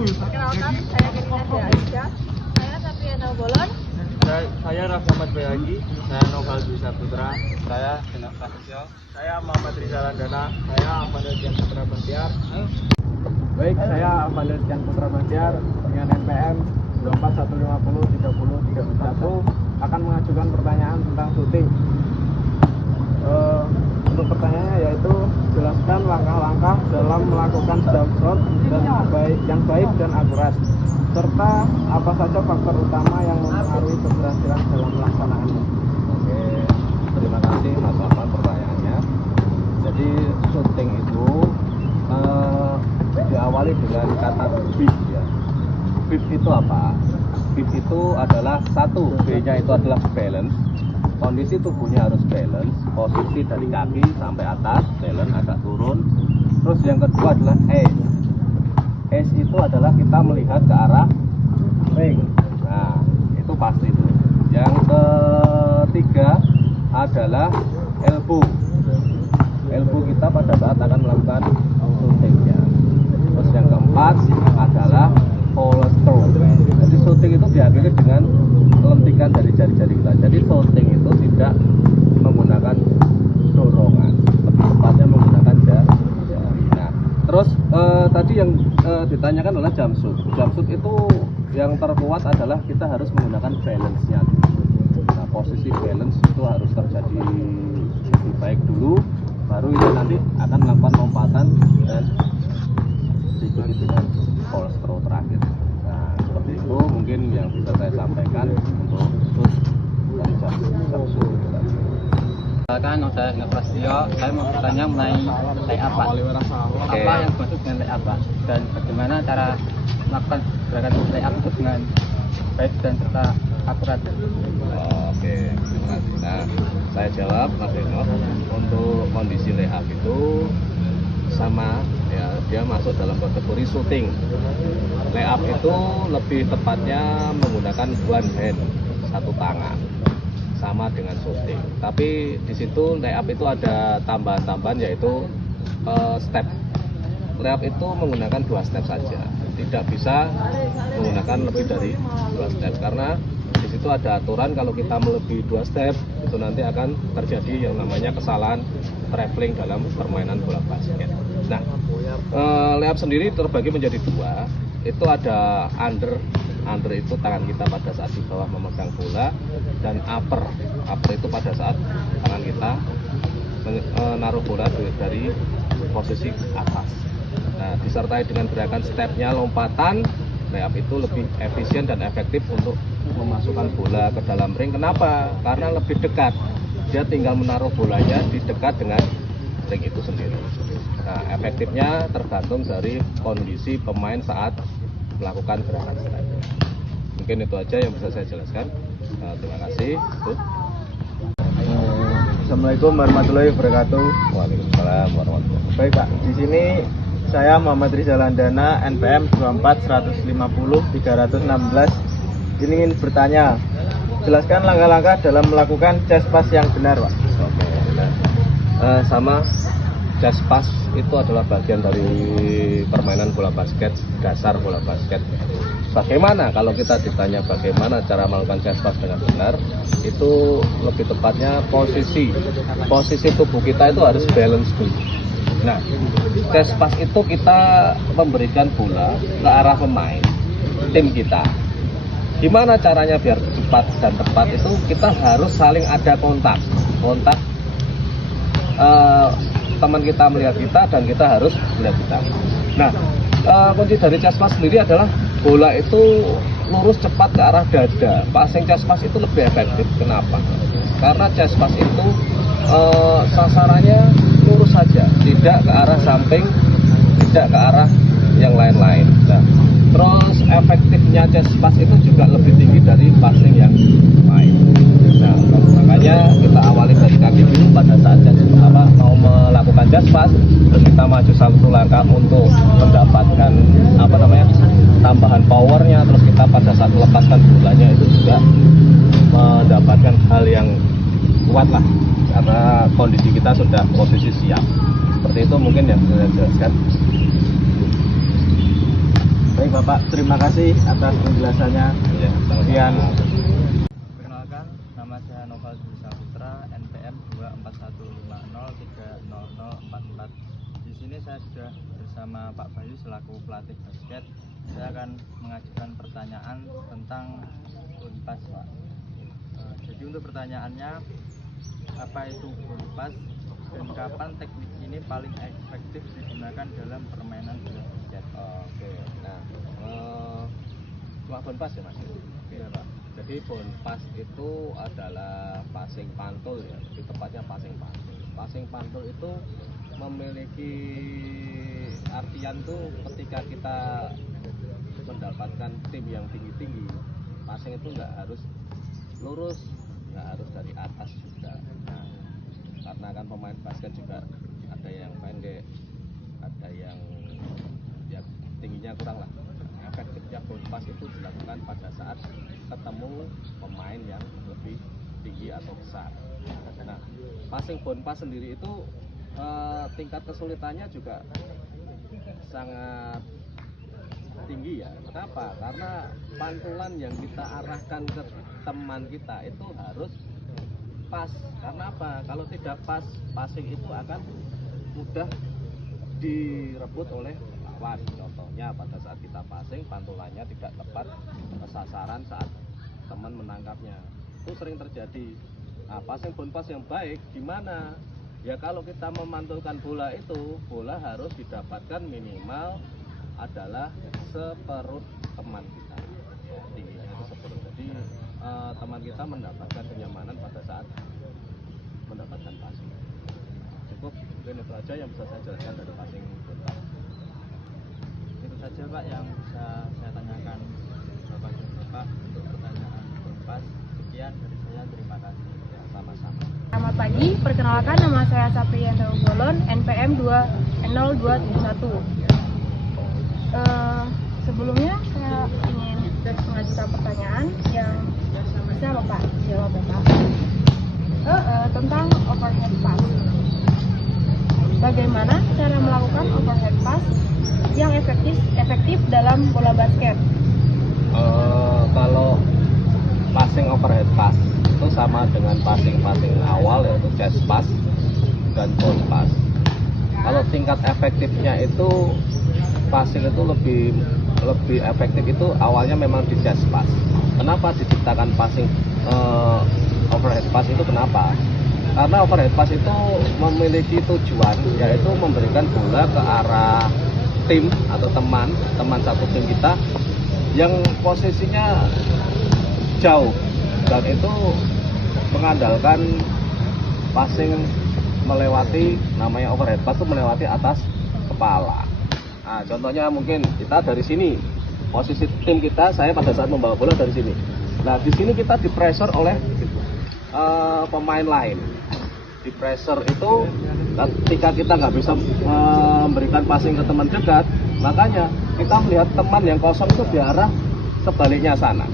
Perkenalkan, saya Kirina Aisyah. Saya Sapriana Bolon. Saya Rahmat Bayagi. Saya Noval Bisa Putra. Saya Jenak Prasetyo. Saya Muhammad Rizal Andana. Saya Avanesian Putra Bahtiar. Baik, saya Avanesian Putra Bahtiar dengan NPM 241503031 akan mengajukan pertanyaan tentang syuting. Untuk pertanyaannya yaitu jelaskan langkah-langkah dalam melakukan jump shot yang baik dan akurat, serta apa saja faktor utama yang mempengaruhi keberhasilan dalam melaksanakannya. Oke, terima kasih Mas Ahmad pertanyaannya. Jadi syuting itu diawali dengan kata beat ya. Beat itu apa? Beat itu adalah satu, B-nya itu adalah balance. Kondisi tubuhnya harus balance, posisi dari kaki sampai atas, balance agak turun. Terus yang kedua adalah ace. Ace itu adalah kita melihat ke arah ring. Nah, itu pasti itu. Yang ketiga adalah elbow. Elbow kita pada saat akan melakukan shootingnya. Terus yang keempat adalah follow. Jadi shooting itu diakhiri dengan lentikan dari jari-jari kita. Jadi shooting itu tidak menggunakan dorongan, lebih tepatnya menggunakan jari. Nah, terus tadi yang ditanyakan adalah jump shoot. Jump shoot itu yang terkuat adalah kita harus menggunakan balance-nya. Nah, posisi balance itu harus terjadi lebih baik dulu, baru itu nanti akan melakukan lompatan dan diikuti dengan follow terakhir. Nah, seperti itu mungkin yang bisa saya sampaikan untuk shoot dari jump shoot. Kan saya Jenak Prasetyo, saya mau bertanya mengenai layup Pak. Apa yang dimaksud dengan layup Pak? Dan bagaimana cara melakukan gerakan layup itu dengan baik dan serta akurat? Oke, terima kasih. Nah, saya jawab Mas Eno. Untuk kondisi layup itu sama ya, dia masuk dalam kategori shooting. Layup itu lebih tepatnya menggunakan one hand, satu tangan, sama dengan shooting. Tapi di situ layup itu ada tambahan-tambahan yaitu step. Layup itu menggunakan 2 step saja, tidak bisa menggunakan lebih dari 2 step karena di situ ada aturan kalau kita melebihi 2 step itu nanti akan terjadi yang namanya kesalahan traveling dalam permainan bola basket. Nah, layup sendiri terbagi menjadi 2. Itu ada under itu tangan kita pada saat di bawah memegang bola, dan upper itu pada saat tangan kita menaruh bola dari posisi atas. Nah, disertai dengan gerakan stepnya lompatan, layup itu lebih efisien dan efektif untuk memasukkan bola ke dalam ring. Kenapa? Karena lebih dekat. Dia tinggal menaruh bolanya di dekat dengan ring itu sendiri. Nah, efektifnya tergantung dari kondisi pemain saat melakukan gerakan step. Mungkin itu aja yang bisa saya jelaskan. Terima kasih. Assalamualaikum warahmatullahi wabarakatuh. Waalaikumsalam warahmatullahi wabarakatuh. Baik Pak, di sini saya Muhammad Rizal Andana, NPM 24150-316. Ini ingin bertanya, jelaskan langkah-langkah dalam melakukan chest pass yang benar Pak. Oke, nah, sama chest pass itu adalah bagian dari permainan bola basket, dasar bola basket. Bagaimana kalau kita ditanya bagaimana cara melakukan chest pass dengan benar, itu lebih tepatnya posisi tubuh kita itu harus balance dulu. Nah, chest pass itu kita memberikan bola ke arah pemain tim kita. Gimana caranya biar cepat dan tepat itu kita harus saling ada kontak teman kita melihat kita dan kita harus melihat kita. Nah, kunci dari chest pass sendiri adalah bola itu lurus cepat ke arah dada. Passing chest pass itu lebih efektif. Kenapa? Karena chest pass itu sasarannya lurus saja, tidak ke arah samping, tidak ke arah yang lain-lain. Nah, terus efektifnya chest pass itu juga lebih tinggi dari passing yang lain. Nah, makanya kita awali dari kaki dulu pada saat mau melakukan chest pass, terus kita maju satu langkah untuk mendapatkan tambahan powernya, terus kita pada saat melepaskan bolanya itu juga mendapatkan hal yang kuat lah, karena kondisi kita sudah posisi siap. Seperti itu mungkin yang saya jelaskan. Baik Bapak, terima kasih atas penjelasannya. Ya, Sekian. Perkenalkan, nama saya Noval Dwi Saputra, NPM 24150300044. Di sini saya sudah bersama Pak Bayu selaku pelatih basket. Saya akan mengajukan pertanyaan tentang bonpas, Pak. Jadi untuk pertanyaannya, apa itu bonpas dan kapan teknik ini paling efektif digunakan dalam permainan bola basket? Oke, nah cuma bonpas ya Mas? Iya Pak. Jadi bonpas itu adalah passing pantul ya, lebih tepatnya passing pantul. Passing pantul itu memiliki artian tuh ketika kita mendapatkan tim yang tinggi-tinggi, passing itu nggak harus lurus, nggak harus dari atas juga. Nah, karena kan pemain basket juga ada yang pendek, ada yang ya tingginya kurang lah. Efektifnya bonpas itu dilakukan pada saat ketemu pemain yang lebih tinggi atau besar. Nah, passing bonpas sendiri itu tingkat kesulitannya juga sangat tinggi ya. Kenapa? Karena pantulan yang kita arahkan ke teman kita itu harus pas. Karena apa? Kalau tidak pas, passing itu akan mudah direbut oleh lawan. Contohnya pada saat kita passing, pantulannya tidak tepat sasaran saat teman menangkapnya. Itu sering terjadi. Nah, passing bonpas yang baik gimana? Ya kalau kita memantulkan bola itu, bola harus didapatkan minimal adalah seperut teman kita. Tingginya itu seperut. Jadi teman kita mendapatkan kenyamanan pada saat mendapatkan passing. Cukup, mungkin itu aja yang bisa saya jelaskan dari passing bonpas. Itu saja Pak yang bisa saya tanyakan Bapak dan Bapak untuk pertanyaan bonpas. Sekian dari saya, terima kasih. Ya, sama-sama. Selamat pagi, perkenalkan nama saya Sapriyanto Golon, NPM 20271. Sebelumnya saya ingin mengajukan pertanyaan yang bisa Bapak jawab Bapak tentang overhead pass. Bagaimana cara melakukan overhead pass yang efektif dalam bola basket? Kalau passing overhead pass itu sama dengan passing awal, yaitu chest pass dan ball pass. Kalau tingkat efektifnya itu passing itu lebih efektif itu awalnya memang di chest pass. Kenapa diciptakan passing overhead pass itu kenapa? Karena overhead pass itu memiliki tujuan, yaitu memberikan bola ke arah tim atau teman satu tim kita yang posisinya jauh, dan itu mengandalkan passing melewati, namanya overhead pass itu melewati atas kepala. Nah, contohnya mungkin kita dari sini, posisi tim kita, saya pada saat membawa bola dari sini. Nah, di sini kita di pressure oleh pemain lain. Di pressure itu ketika kita nggak bisa memberikan passing ke teman dekat, makanya kita melihat teman yang kosong itu di arah sebaliknya sana.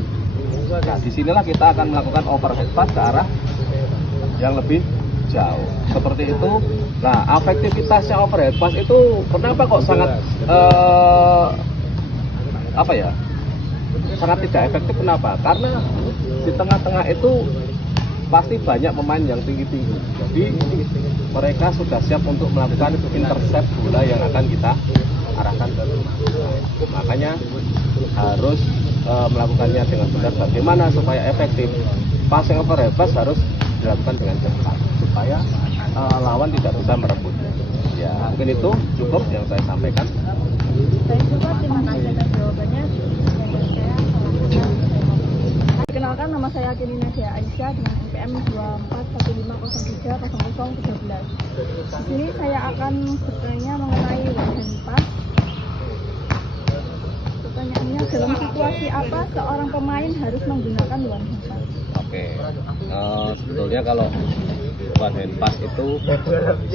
Nah, disinilah kita akan melakukan overhead pass ke arah yang lebih jauh. Seperti itu. Nah, efektivitasnya overhead pass itu kenapa kok sangat sangat tidak efektif? Kenapa? Karena di tengah-tengah itu pasti banyak pemain yang tinggi-tinggi. Jadi mereka sudah siap untuk melakukan intercept bola yang akan kita arahkan ke rumah. Makanya harus melakukannya dengan benar. Bagaimana supaya efektif? Passing overhead pass harus dilakukan dengan cepat supaya lawan tidak bisa merebut. Ya, mungkin itu cukup yang saya sampaikan. Baik Bapak, terima kasih atas jawabannya. Perkenalkan, nama saya Kini Nadia Aisyah dengan NPM 24150300013. Di sini saya akan bertanya mengenai one hand pass. Pertanyaannya, dalam situasi apa seorang pemain harus menggunakan one hand pass? Oke, sebetulnya kalau one hand pass itu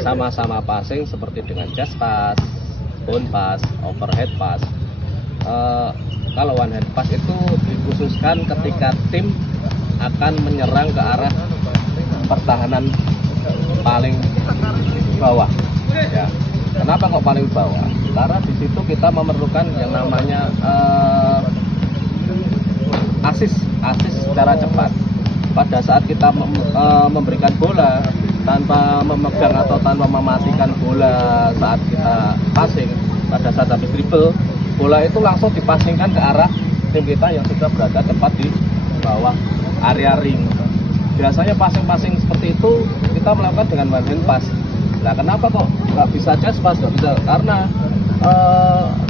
sama-sama passing seperti dengan chest pass, bone pass, overhead pass. Kalau one hand pass itu dikhususkan ketika tim akan menyerang ke arah pertahanan paling bawah, ya. Kenapa kok paling bawah? Karena di situ kita memerlukan yang namanya asis secara cepat. Pada saat kita memberikan bola tanpa memegang atau tanpa mematikan bola saat kita passing, pada saat habis dribble, bola itu langsung dipasingkan ke arah tim kita yang sudah berada tepat di bawah area ring. Biasanya passing-passing seperti itu kita melakukan dengan one hand pass. Nah, kenapa kok nggak bisa chest pass? Nggak bisa, karena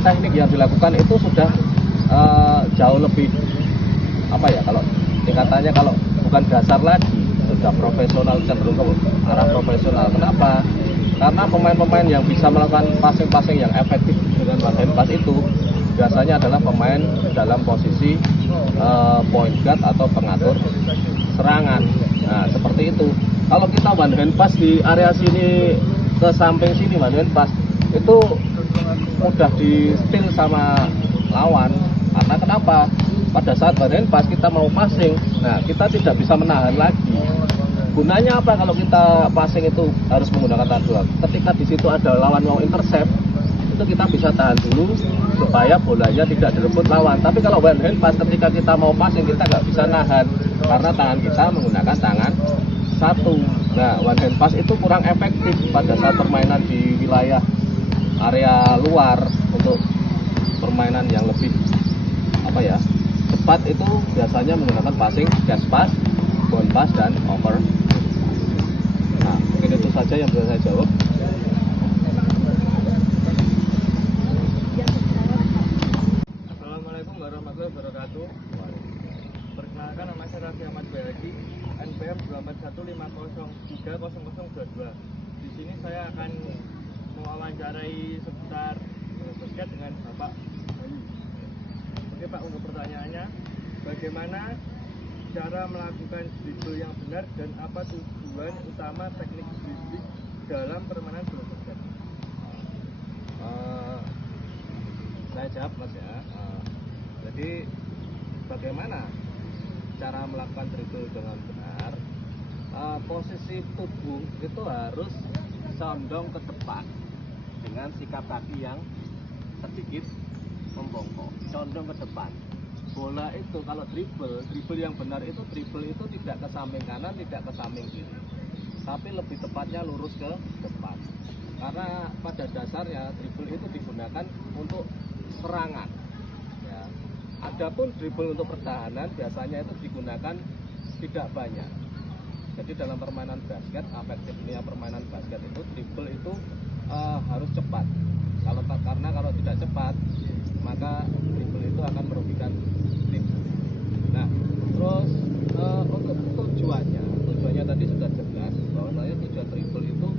teknik yang dilakukan itu sudah jauh lebih apa ya, kalau tingkatannya kalau bukan dasar lagi, sudah profesional, cenderung ke arah profesional. Kenapa? Karena pemain-pemain yang bisa melakukan passing-passing yang efektif dengan one hand pass itu biasanya adalah pemain dalam posisi point guard atau pengatur serangan. Nah, seperti itu. Kalau kita one hand pass di area sini ke samping sini, one hand pass itu mudah di steal sama lawan. Karena kenapa? Pada saat one hand pass kita mau passing, nah kita tidak bisa menahan lagi. Gunanya apa kalau kita passing itu harus menggunakan tangan dua? Ketika di situ ada lawan mau intercept, itu kita bisa tahan dulu supaya bolanya tidak direbut lawan. Tapi kalau one hand pass, ketika kita mau passing kita nggak bisa nahan karena tangan kita menggunakan tangan satu. Nah, one hand pass itu kurang efektif pada saat permainan di wilayah area luar. Untuk permainan yang lebih apa ya, cepat itu biasanya menggunakan passing, chest pass, bound pass, dan over. Nah, mungkin itu saja yang bisa saya jawab. Assalamualaikum warahmatullahi wabarakatuh. Perkenalkan, nama saya Raffi Ahmad Bayaki, NPM 24150300022. Di sini saya akan mewawancarai seputar basket dengan Bapak Bayu. Oke Pak, untuk pertanyaannya, bagaimana cara melakukan dribble yang benar dan apa tujuan utama teknik dribbling dalam permainan bola basket? Saya jawab Mas ya. Jadi bagaimana cara melakukan dribble dengan benar? Posisi tubuh itu harus condong ke depan dengan sikap kaki yang sedikit membongkok, condong ke depan. Bola itu kalau dribble yang benar itu dribble itu tidak ke samping kanan, tidak ke samping kiri, tapi lebih tepatnya lurus ke depan. Karena pada dasarnya dribble itu digunakan untuk serangan. Ya. Adapun dribble untuk pertahanan biasanya itu digunakan tidak banyak. Jadi dalam permainan basket, efektifnya permainan basket itu dribble itu harus cepat. Karena kalau tidak cepat, maka dribble itu akan merugikan tim. Nah, terus untuk tujuannya tadi sudah jelas bahwasanya tujuan dribble itu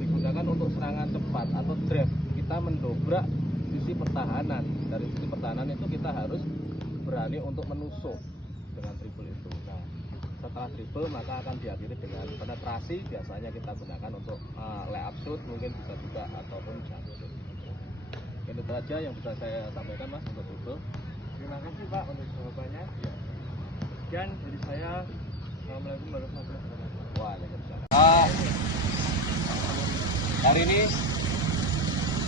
digunakan untuk serangan cepat atau drive. Kita mendobrak sisi pertahanan. Dari sisi pertahanan itu kita harus berani untuk menusuk dengan dribble itu. Nah, setelah dribble maka akan diakhiri dengan penetrasi. Biasanya kita gunakan untuk layup shoot, mungkin bisa juga ataupun jump shoot. Itu saja yang bisa saya sampaikan Mas untuk dribble. Terima kasih Pak untuk jawabannya. Ya. Sekian dari saya. Assalamualaikum warahmatullahi wabarakatuh. Waalaikumsalam. Hari ini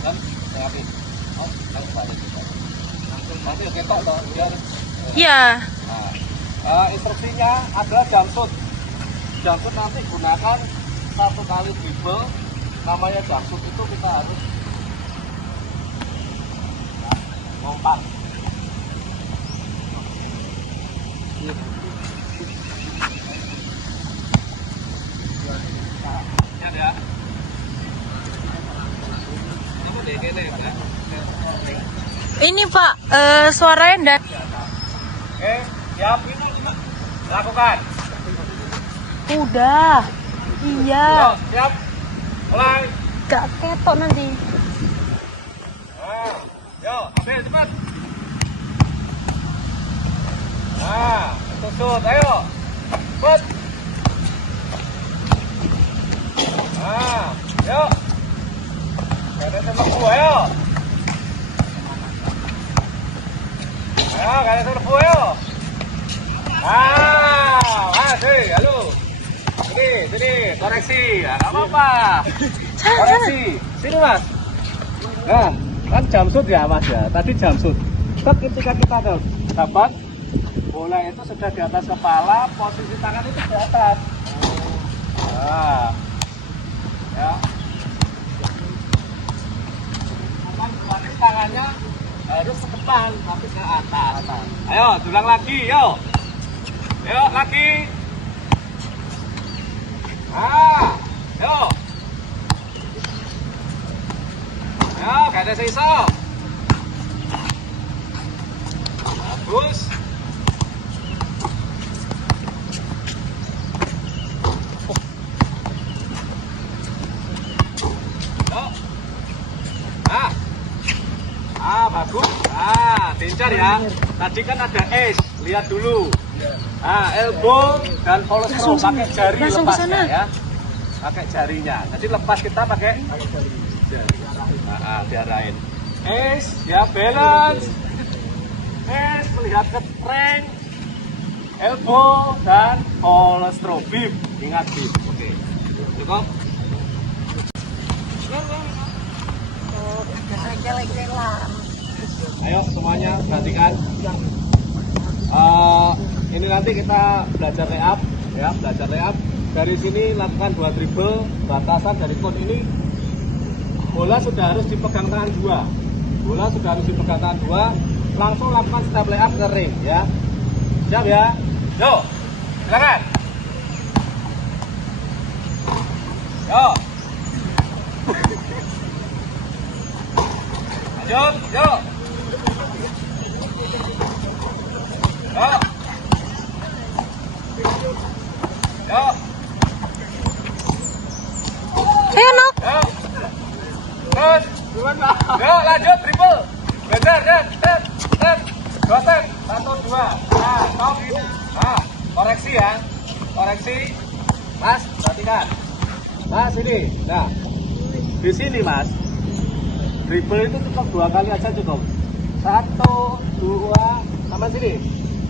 kan saya ambil langsung Pak nanti ketok toh biar. Iya. Instruksinya adalah jump shoot. Jump shoot nanti gunakan satu kali dribble. Namanya jump shoot itu kita harus lompat. Ya. Ini Pak, suaranya enggak. Oke, siap. Lakukan. Udah. Iya. Yo, siap. Mulai. Gak ketok nanti. Yo, ambil cepat. Nah, itu shoot, ayo. Cepat. Nah, yuk. Kalian serbu, ayo. Ayo, kalian serbu, ayo. Nah, masih, halo. Sini, koreksi. Nah, nggak apa-apa. Koreksi. Sini, Mas. Nah, kan jamsut ya Mas ya. Tadi jamsut. Ketika kita dapat bola itu sudah di atas kepala, posisi tangan itu di atas. Nah, ya. Bukan tangannya harus ke depan, tapi ke atas. Ayo, ulang lagi, yuk. Yuk, lagi. Ah, yuk. Yuk, gak ada sisa. Bagus. Yuk. Bagus. Tincar ya. Tadi kan ada ace, lihat dulu. Elbow dan polstro pakai jari lepasnya ya. Pakai jarinya. Jadi lepas kita pakai jari. Diarahin. Ace, ya balance. Ace melihat ke strength, elbow dan polstro. Beam, ingat beam. Oke. Cukup. Ayo semuanya perhatikan. Ini nanti kita belajar layup, ya, belajar layup. Dari sini lakukan 2 dribble, batasan dari kon ini. Bola sudah harus dipegang tangan 2. Bola sudah harus dipegang tangan 2. Langsung lakukan step layup ke ring, ya. Siap ya? Yo, silakan. Yo. Lanjut, yo. Yo. Yo. Ayo Nok. Yo. Terus. Yo, lanjut dribble. Bener, dan. 2 step. 1, 2. Nah, stop. Nah, koreksi ya. Koreksi. Mas, perhatikan. Mas ini. Nah. Di sini, Mas. Dribble itu cukup 2 kali aja cukup. 1, 2. Sama sini.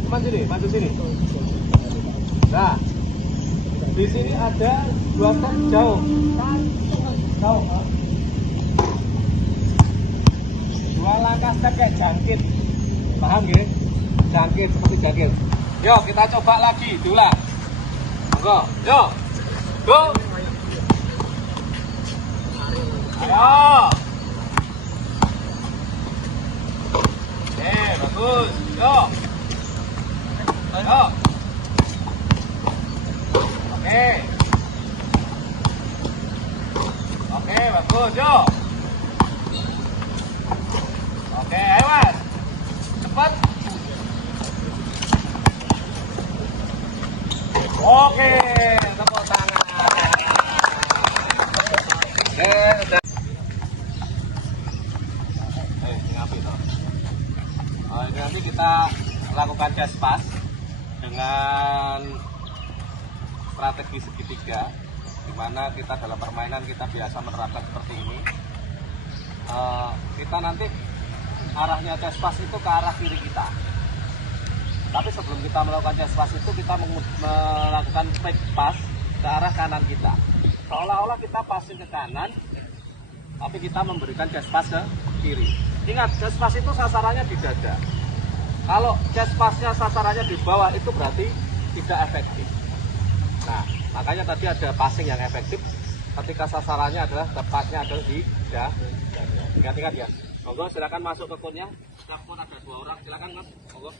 Cuman sini, maju sini. Nah. Di sini ada 2 step jauh. Jauh. 2 langkah step kayak jangkit. Paham ya? Jangkit seperti jangkit. Yuk kita coba lagi, diulang. Monggo, yuk. Go. Ayo. Bagus. Yuk. Yuk. Oke, bagus. Yuk. Oke, ayo Mas. Cepat. Oke, tepuk tangan. Udah. Ini nanti kita lakukan chest pass dengan strategi segitiga, di mana kita dalam permainan kita biasa menerapkan seperti ini. Kita nanti arahnya chest pass itu ke arah kiri kita. Tapi sebelum kita melakukan chest pass itu kita melakukan fake pass ke arah kanan kita. Seolah-olah kita passing ke kanan, tapi kita memberikan chest pass ke kiri. Ingat, chest pass itu sasarannya di dada. Kalau chest passnya sasarannya di bawah itu berarti tidak efektif. Nah, makanya tadi ada passing yang efektif ketika sasarannya adalah tepatnya adalah di dada. Ingat-ingat ya. Monggo silakan masuk ke konnya. Setiap kon ada 2 orang, silakan Mas. Monggo.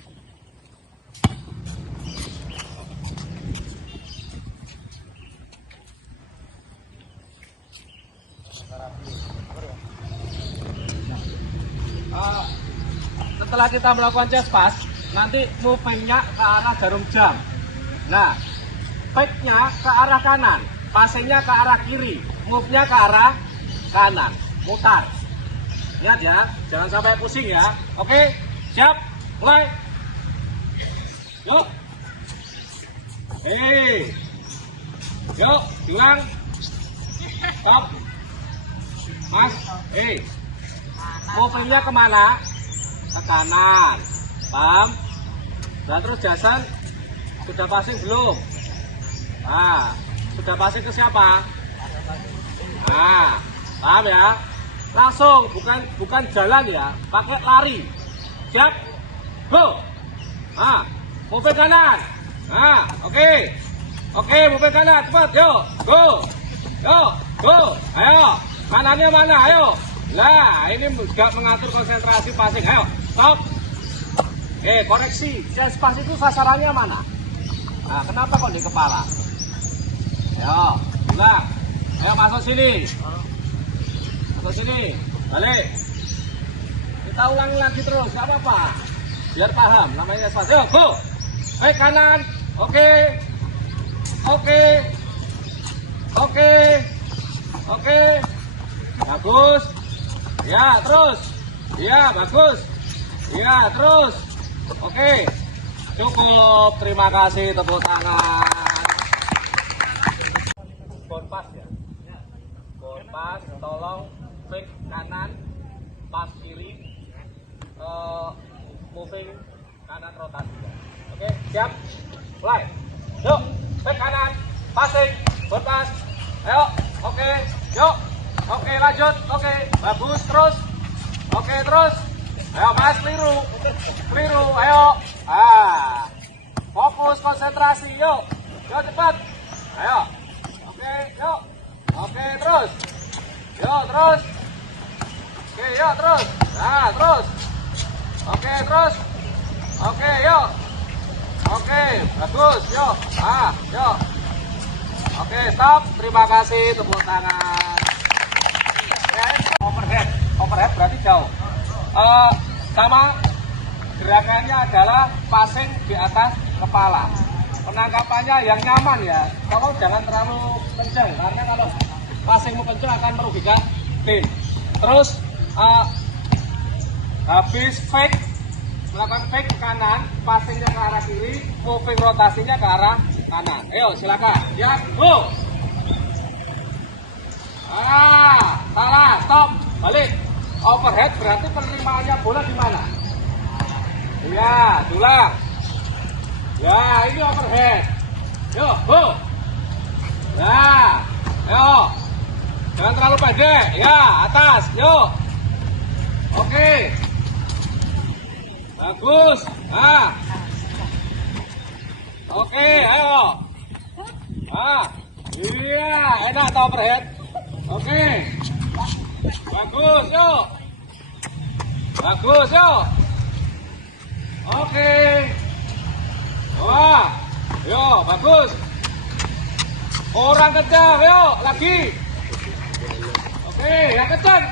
Setelah kita melakukan chest pass, nanti moving-nya ke arah jarum jam. Nah, fake-nya ke arah kanan, passing-nya ke arah kiri, move-nya ke arah kanan, mutar. Lihat ya, jangan sampai pusing ya. Oke, siap, mulai. Yuk. Yuk, bilang. Stop. Mas, moving-nya kemana? Ke kanan, paham? Dan terus Jason sudah passing belum? Nah, sudah passing ke siapa? Nah, paham ya? Langsung, bukan jalan ya, pakai lari. Siap? Go. Move kanan. Oke. Oke, move kanan, cepat, yuk. Go. Yuk, go. Ayo. Kanannya mana? Ayo. Lah, ini juga mengatur konsentrasi passing. Ayo, stop. Oke, koreksi. Yang pas itu sasarannya mana? Nah, kenapa kok di kepala? Ayo, ulang. Ayo masuk sini. Masuk sini. Balik. Kita ulangi lagi terus, gak apa-apa. Biar paham, namanya pas. Yuk, go. Baik kanan. Oke. Oke. Oke. Oke. Bagus. Ya, terus. Ya, bagus. Ya, terus. Oke. Cukup. Terima kasih, tepuk tangan. Pas ya. Pas, tolong fake kanan, pas kiri, moving kanan rotasi. Oke, siap. Mulai. Yuk, fake kanan, passing, pas. Ayo, oke. Yuk. Oke, lanjut. Oke, bagus, terus. Oke, terus. Ayo, Mas, keliru. Ayo. Fokus, konsentrasi. Yuk. Yuk, cepat. Ayo. Oke, yuk. Oke, terus. Yuk, terus. Oke, yuk, terus. Nah, terus. Oke, terus. Oke, yuk. Oke, bagus. Yuk. Yuk. Oke, stop. Terima kasih. Tepuk tangan. Overhead berarti jauh. Sama gerakannya adalah passing di atas kepala. Penangkapannya yang nyaman ya. Kalau jangan terlalu kencang, karena kalau passingmu kencang akan merugikan tim. Terus habis fake, melakukan fake ke kanan, passingnya ke arah kiri, moving rotasinya ke arah kanan. Ayo silakan. Ya, go. Salah, stop, balik. Overhead berarti penerimaannya bola di mana? Ya, tulang. Ya, ini overhead. Yuk, go. Ya, ayo. Jangan terlalu pendek. Ya, atas. Yuk. Oke. Bagus. Oke, ayo. Iya, enak tau overhead. Oke. Bagus, yuk. Bagus, yuk. Oke. Wah, yuk, bagus. Orang kencang, yuk, lagi. Oke, yang kencang.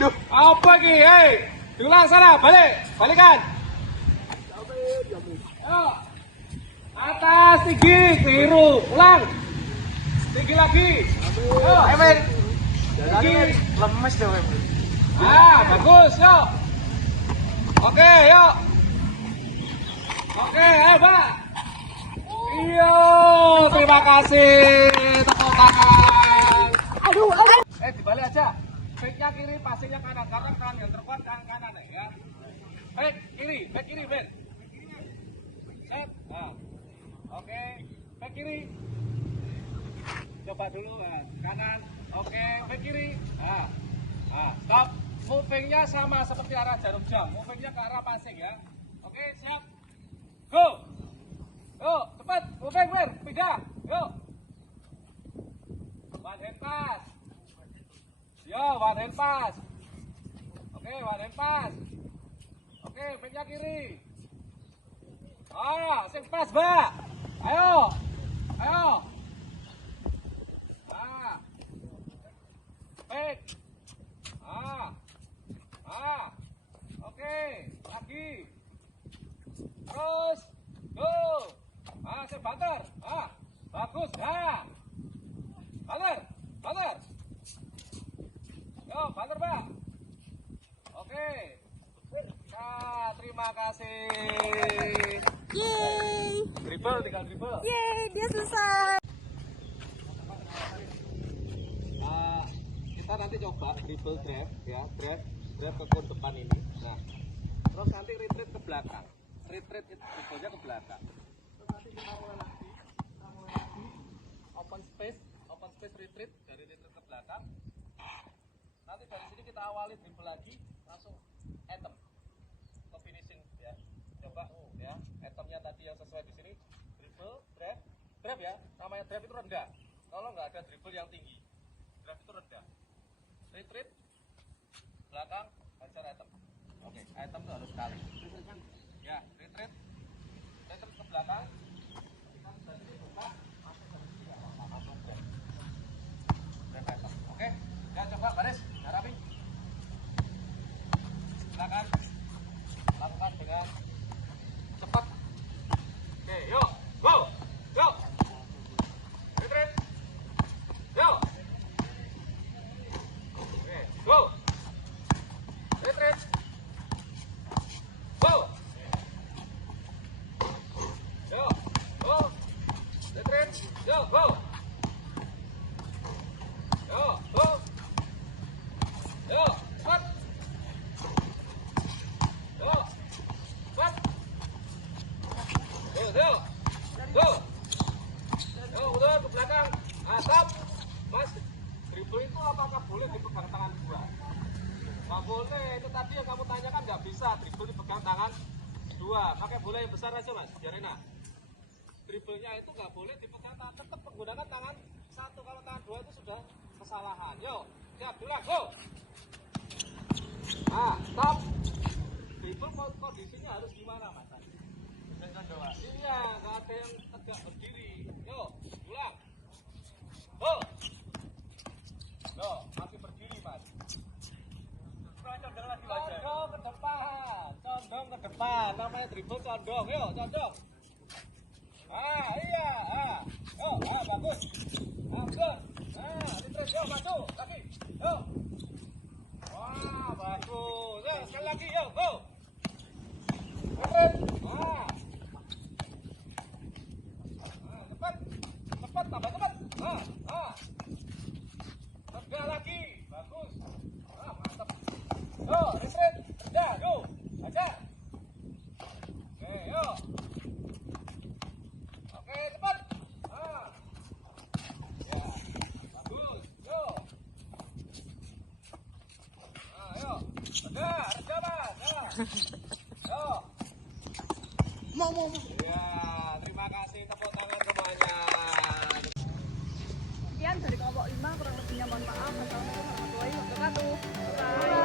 Duh, apa lagi, hei. Dulang sana, balikan. Yuk. Atas, tinggi, keliru, ulang. Tinggi lagi. Yuk, Emen. Tinggi. Lemes dong. Bagus, yuk. Oke, yuk. Oke, Pak. Iya, terima kasih. Tepuk tangan. Aduh. Dibalik aja. Backnya kiri, passingnya kanan. Karena kanan yang terkuat kanan ya. Back kiri, Ben. Set. Oke, back kiri. Coba dulu, kanan. Oke, back kiri. Stop. Movingnya sama seperti arah jarum jam. Movingnya ke arah passing ya. Oke, siap. Go. Yuk, cepat. Moving, pindah. Yuk. One hand pass. Yo, one hand pass. Oke, one hand pass. Oke, backnya kiri. Sing pas, Mbak. Ayo. Back. Oke, lagi. Terus, go. Sing banter. Bagus. Banter. Yo, banter, Pak. Oke. Terima kasih. Yeay. Tinggal dribble. Yeay, dia selesai. Kita nanti coba dribble drive ya, drive ke kon depan ini. Nah, terus nanti retreat ke belakang. Retreat itu dribblenya ke belakang. Terus nanti kita mulai lagi open space retreat dari retreat ke belakang. Nanti dari sini kita awali dribble lagi, langsung item ke finishing ya. Coba ya, itemnya tadi yang sesuai di sini, dribble, drive ya. Namanya drive itu rendah. Kalau nggak ada dribble yang tinggi, drive itu rendah. Retreat, belakang, hajar item. Oke, item itu harus sekali. Ya, retreat ke belakang. Kita dari sini buka, masuk dari sini ya, masuk drive. Drive item. Oke, ya coba baris, rapi. Silakan lakukan dengan cepat. Oke, yuk, go, yuk, retreat, yuk. Oke, go, retreat, go, yuk, go, retreat, yuk, go, yuk, go, yuk, cepat. Mundur ke belakang. Stop. Mas, dribble itu apakah boleh dipegang tangan dua? Nggak boleh. Itu tadi yang kamu tanyakan nggak bisa. Dribble dipegang tangan dua. Pakai bola yang besar aja mas, biar enak. Dribblenya itu nggak boleh dipegang tangan. Tetap menggunakan tangan satu. Kalau tangan dua itu sudah kesalahan. Yuk, siap, dulu, go. Stop. Dribble kondisinya harus gimana mas? Iya, nggak ada yang tegak berdiri. Yuk, ulang. Yuk, masih berdiri mas. Condong lagi wajah. Condong ke depan. Condong ke depan. Namanya dribble condong. Yuk, condong. Iya. Yuk, bagus. Bagus. Retreat, yuk, maju. Lagi. Yuk. Wah, bagus. Yuk, sekali lagi. Yuk, go. Retreat. Cepat, tambah cepat. Tegak lagi, bagus. Mantap. Yuk, retreat, kerja, yuk, aja. Oke, yuk. Oke, cepat. Ya, bagus, yuk. Yuk, kerja, mas. Yuk. Mau. Ya, terima kasih, tepuk tangan semuanya. Sekian dari kelompok 5, kurang lebihnya mohon maaf. Assalamualaikum warahmatullahi wabarakatuh. Bye.